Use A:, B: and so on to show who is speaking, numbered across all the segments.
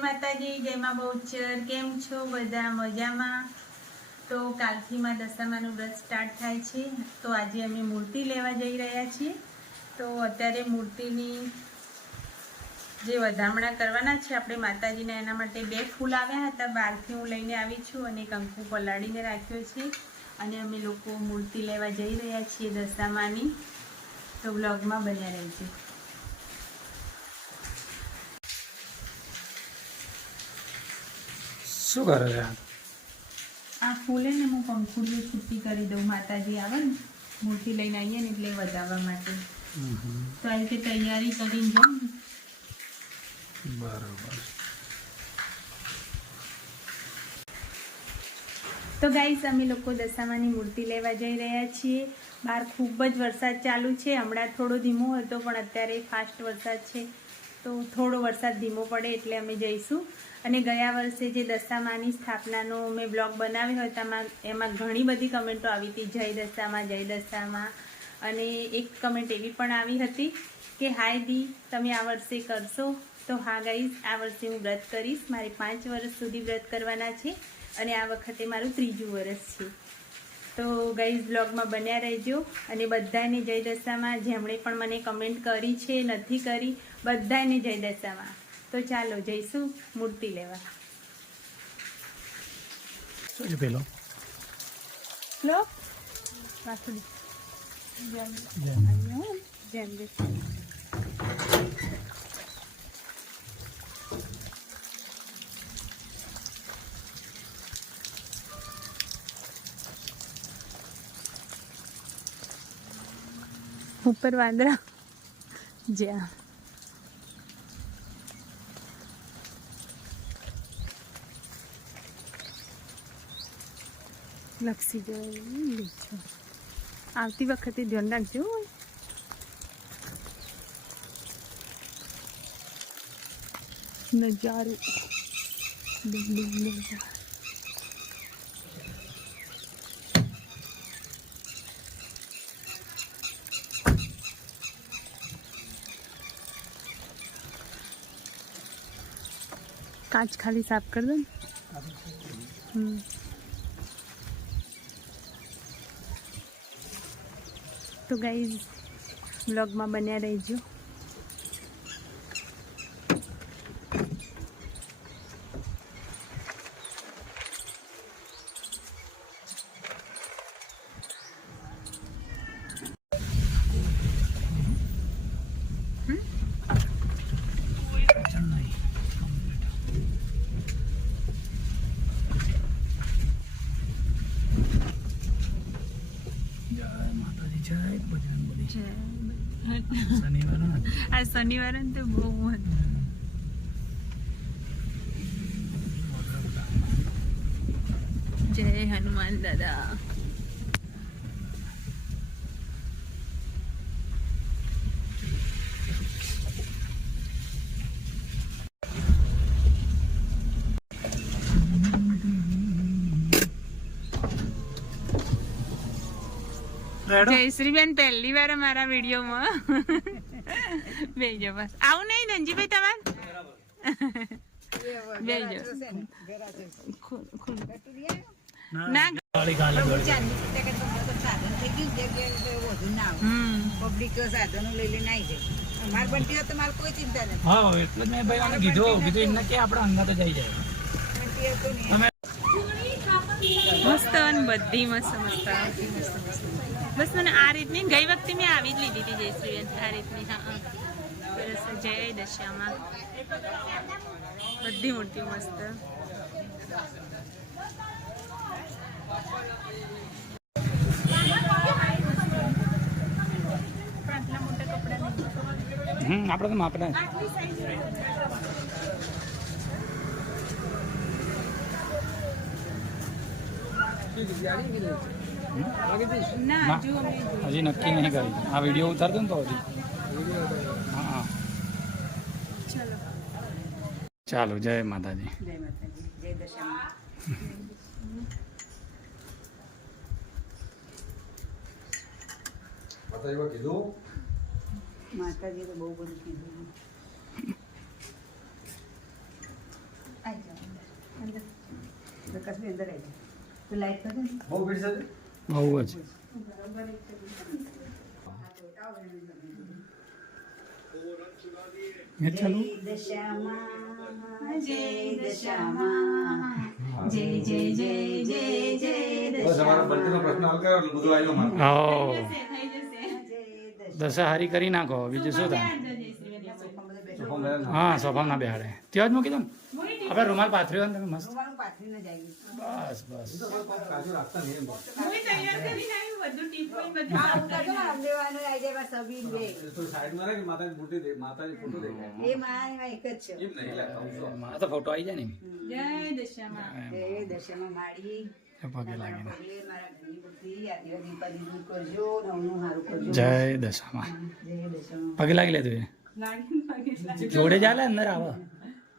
A: માતાજી જય મા બહુચર કેમ છો? બધા મજામાં? તો કાલથી માં દશામાનું વ્રત સ્ટાર્ટ થાય છે. તો આજે અમે મૂર્તિ લેવા જઈ રહ્યા છીએ. તો અત્યારે મૂર્તિની જે વધામણા કરવાના છે, આપણે માતાજીને એના માટે બે ફૂલ આવ્યા હતા. બહારથી હું લઈને આવી છું અને કંકુ પલાળીને રાખ્યો છે. અને અમે લોકો મૂર્તિ લેવા જઈ રહ્યા છીએ દશામાની. તો બ્લોગમાં બન્યા રહેજો.
B: શું કરે છે?
A: આ ફૂલે ને હું પંખુડીઓ છૂટી કરી દઉં. માતાજી આવે ને મૂર્તિ લઈને આવીએ ને એટલે વધાવવા માટે. તો આ રીતે તૈયારી કરીને જાઉં
B: બરાબર.
A: તો ગાઈસ અમે લોકો દશામાની મૂર્તિ લેવા જઈ રહ્યા છીએ. બહાર ખૂબ જ વરસાદ ચાલુ છે. હમણાં થોડો ધીમો હતો પણ અત્યારે ફાસ્ટ વરસાદ છે. તો થોડો વરસાદ ધીમો પડે એટલે અમે જઈશું. અને ગયા વર્ષે જે દશામાની સ્થાપનાનો મેં બ્લોગ બનાવ્યો હતો એમાં ઘણી બધી કમેન્ટો આવી હતી, જય દશામાં જય દશામાં. અને એક કમેન્ટ એવી પણ આવી હતી કે, હાય દી, તમે આ વર્ષે કરશો? તો હા ગાઈઝ આ વર્ષે હું વ્રત કરીશ. મારે પાંચ વર્ષ સુધી વ્રત કરવાના છે અને આ વખતે મારું ત્રીજું વર્ષ છે. તો ગાઈઝ બ્લોગમાં બન્યા રહેજો. અને બધાને જય દશામાં, જેમણે પણ મને કમેન્ટ કરી છે, નથી કરી બધાને જય દશામાં. તો ચાલો જઈશું મૂર્તિ લેવા.
B: પેલો?
A: લો. વાસુડી જેમ
B: જેમ
A: ઉપર વાંદરા જ્યાં. લક્ષી જાય આવતી વખતે ધ્યાન રાખજો. નજારો. કાચ ખાલી સાફ કરી દો ને. હમ. તો ગાઈઝ બ્લોગમાં બન્યા રહેજો.
B: શનિવાર.
A: આ શનિવારે તો બહુ જય હનુમાન દાદા. જયશ્રીબેન પહેલી વાર મારા વિડીયોમાં. બેજો બસ. આવું નહીં ધનજીભાઈ તમારે? બેજો.
B: ના.
C: પબ્લિક સાધનો લઈ લઈને આવી જાય અમાર તો મારે કોઈ ચિંતા નથી
B: હા એટલે મેં ભાઈ આને કીધું કીધું એમને કે આપણે અંગાતે જઈ જાય.
C: બંટી હોય તો નહીં
A: મસ્ત અને બધી મસ્ત મસ્ત મસ્ત મસ્ત. બસ મને આ રીતની ગઈ વખતે મેં આવી જ લીધી હતી જયશ્રીબેન આ રીતની હા હા. સરસ જય દશામાં બધી મૂર્તિઓ મસ્ત.
B: હમ આપણે તો માપના
A: આટલી size ના હજી
B: નક્કી નહીં કરી. આ વીડિયો ઉતારતો ને તો હજી. હા
A: ચાલો.
B: જય માતાજી.
C: જય માતાજી. તો બહુ બધું કીધું. અંદર. અંદર. અંદર
B: અંદર અંદર અંદર અંદર અંદર અંદર અંદર
C: અંદર અંદર
A: અંદર અંદર મસ્ત ગાલ લાલ લાલ હાથ
D: લાલ લાલ પગલી ના
B: હો. કેમેરા ત્યાં જ મૂકી દો વધુ ને તમે મસ્ત. બસ બસ.
D: ફોટો
B: આવી જાય ને
A: જય દશામાં
B: પગે લાગી લે તું જોડે
A: દો.
B: અંદર આવી.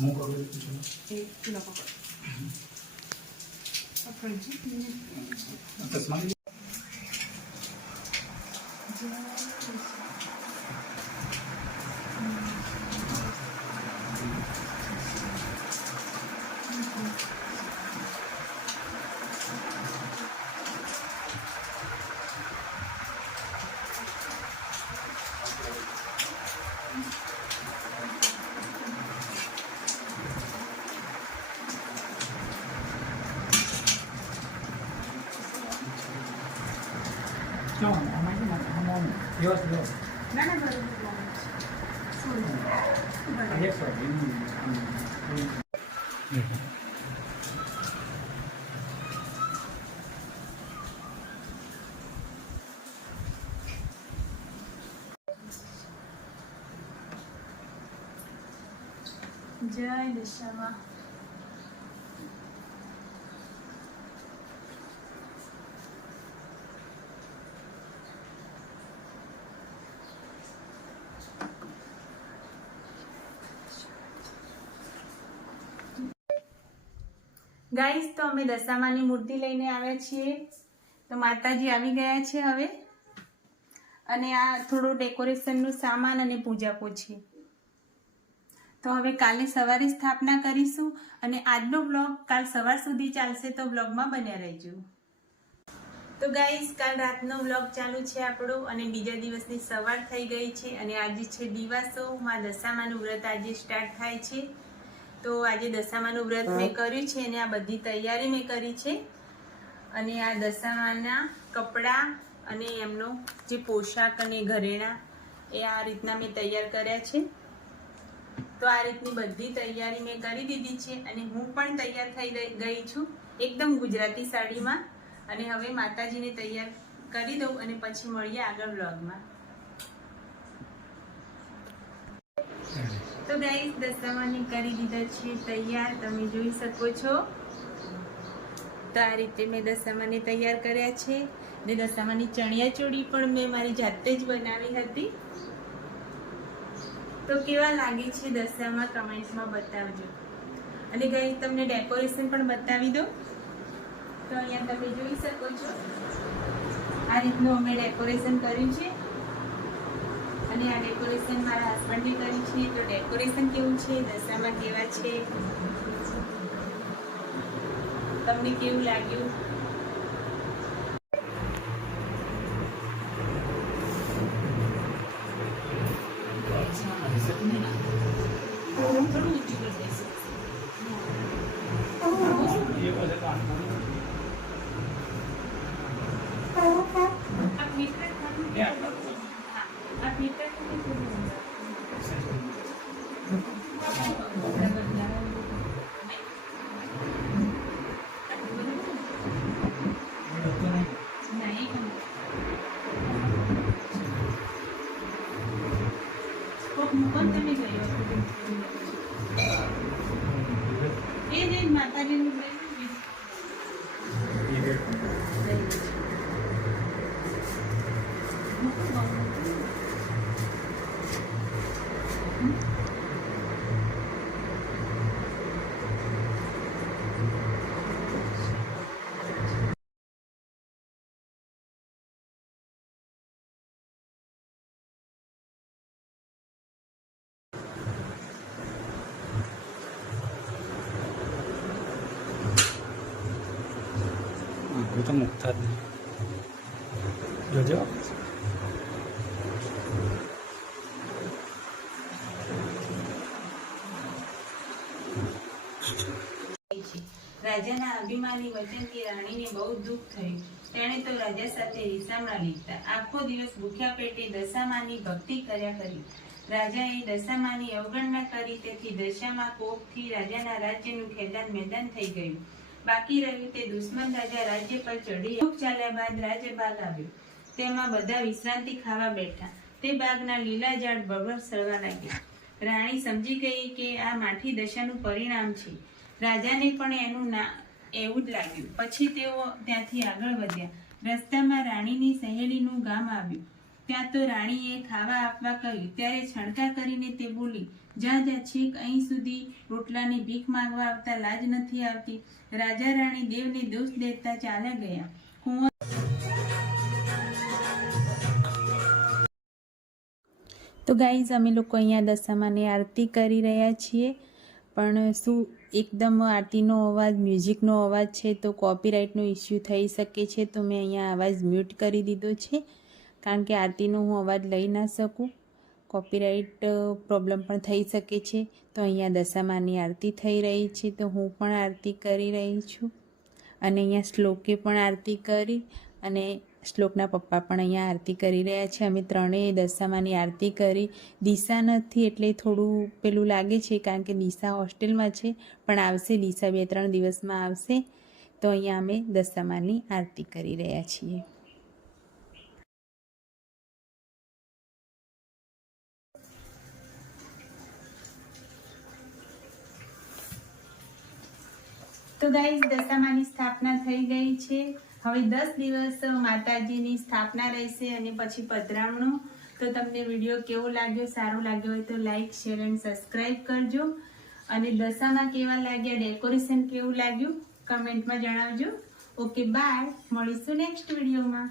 A: એક કિલો પકડ પકડજો.
B: ચશ્મા લીધા? No, આમાં છે ને, આમાં yours, yours.
A: ના ના બરોબર Sorry.
B: Yes, sir. હમ.
A: જય દશામાં ગાઈસ, તો અમે દશામાની મૂર્તિ લઈને આવ્યા છીએ. તો માતાજી આવી ગયા છે હવે. અને આ થોડું ડેકોરેશનનું સામાન અને પૂજા પોછી તો હવે કાલે સવારે સ્થાપના કરીશું અને આજનો બ્લોગ કાલ સવાર સુધી ચાલશે તો બ્લોગમાં બન્યા રહેજો. તો ગાઈસ, કાલ રાતનો બ્લોગ ચાલુ છે આપણો અને બીજા દિવસની સવાર થઈ ગઈ છે અને આજે છે દિવાસો. માં દશામાનું વ્રત આજે સ્ટાર્ટ થાય છે. તો આજે દશામાનું વ્રત મેં કર્યું છે અને આ બધી તૈયારી મેં કરી છે. અને આ દશામાના કપડાં અને એમનો જે પોશાક અને ઘરેણાં એ આ રીતના મેં તૈયાર કર્યા છે. તો આ રીતની બધી તૈયારી મેં કરી દીધી છે અને હું પણ તૈયાર થઈ ગઈ- છું એકદમ ગુજરાતી સાડીમાં. અને હવે માતાજીને તૈયાર કરી દઉં અને પછી મળીએ આગળ વ્લોગમાં. તો ગાઈસ દશામાને કરી દીધા છે તૈયાર. તમે જોઈ શકો છો. તો આ રીતે મેં દશામાને તૈયાર કર્યા છે. ને ચણિયા ચોળી પણ મેં મારી જાતે જ બનાવી હતી. તો કેવા લાગે છે દશામાં કમેન્ટ્સમાં બતાવજો. અને ગાઈસ તમને ડેકોરેશન પણ બતાવી દો તો અહીંયા તમે જોઈ શકો છો. આ રીતનું અમે ડેકોરેશન કર્યું છે. અને આ ડેકોરેશન મારા હસબન્ડે કરી છે? તો ડેકોરેશન કેવું છે? દશામાં કેવા છે? તમને કેવું લાગ્યું? થોડું ઊંચું કરી દઈશું. આ મીટર ખાલી- હા, આ મીટર ખાલી થોડું ઊંચું. માતાજીનું
B: હા તો જોજો
A: રાજાના અભિમાની વચનથી રાણીને બહુ દુઃખ થયું. તેણે તો રાજા સાથે રીસામણા લીધા. આખો દિવસ ભૂખ્યા પેટે દશામાની ભક્તિ કર્યા કરી. રાજાએ દશામાની અવગણના કરી, તેથી દશામાં કોપથી રાજાના રાજ્યનું ખેદાન મેદાન થઈ ગયું. બાકી રહ્યું તે દુશ્મન રાજા રાજ્ય પર ચડી ચાલ્યા બાદ રાજબાગ આવ્યો. તેમાં બધા વિશ્રાંતિ ખાવા બેઠા. તે બાગના લીલા ઝાડ બળબડ સળવા લાગ્યા. રાણી સમજી ગઈ કે આ માઠી દશાનું પરિણામ છે. રાજાને પણ એનું ના, એવું જ લાગ્યું. પછી તેઓ ત્યાંથી આગળ વધ્યા. રસ્તામાં રાણીની સહેલીનું ગામ આવ્યું. ત્યાં તો રાણીએ ખાવા આપવા કહ્યું. ત્યારે છણકા કરીને તે બોલી, જા જા, છેક, અહીં સુધી રોટલાની ભીખ માંગવા આવતા લાજ નથી આવતી. રાજા રાણી દેવને દોષ દેતા ચાલ્યા ગયા. કુંવર તો ગાઈઝ, અમે લોકો અહીંયા દશામાની આરતી કરી રહ્યા છીએ. પણ શું એકદમ આરતીનો અવાજ, મ્યુઝિકનો અવાજ છે, તો કોપીરાઇટનો ઇસ્યુ થઈ શકે છે, તો મેં અહીંયા અવાજ મ્યુટ કરી દીધો છે. કારણ કે આરતીનો હું અવાજ લઈ ના શકું. કોપીરાઇટ પ્રોબ્લેમ પણ થઈ શકે છે. તો અહીંયા દશામાની આરતી થઈ રહી છે. તો હું પણ આરતી કરી રહી છું. અને અહીંયા શ્લોકે પણ આરતી કરી અને શ્લોકના પપ્પા પણ અહીંયા આરતી કરી રહ્યા છે. અમે ત્રણેય દશામાની આરતી કરી. દિશા નથી એટલે થોડું પેલું લાગે છે કારણ કે દિશા હોસ્ટેલમાં છે, પણ આવશે, દિશા બે ત્રણ દિવસમાં આવશે. તો અહીંયા અમે દશામાની આરતી કરી રહ્યા છીએ. તો ગાઈઝ દશામાની સ્થાપના થઈ ગઈ છે. હવે દસ દિવસ માતાજીની સ્થાપના રહેશે અને પછી પધરામણું. તો તમને વીડિયો કેવો લાગ્યો, સારો લાગ્યો હોય તો લાઈક શેર એન્ડ સબસ્ક્રાઈબ કરજો. અને દશામાં કેવા લાગ્યા ડેકોરેશન કેવું લાગ્યું કમેન્ટમાં જણાવજો. ઓકે બાય મળીશું નેક્સ્ટ વિડીયોમાં.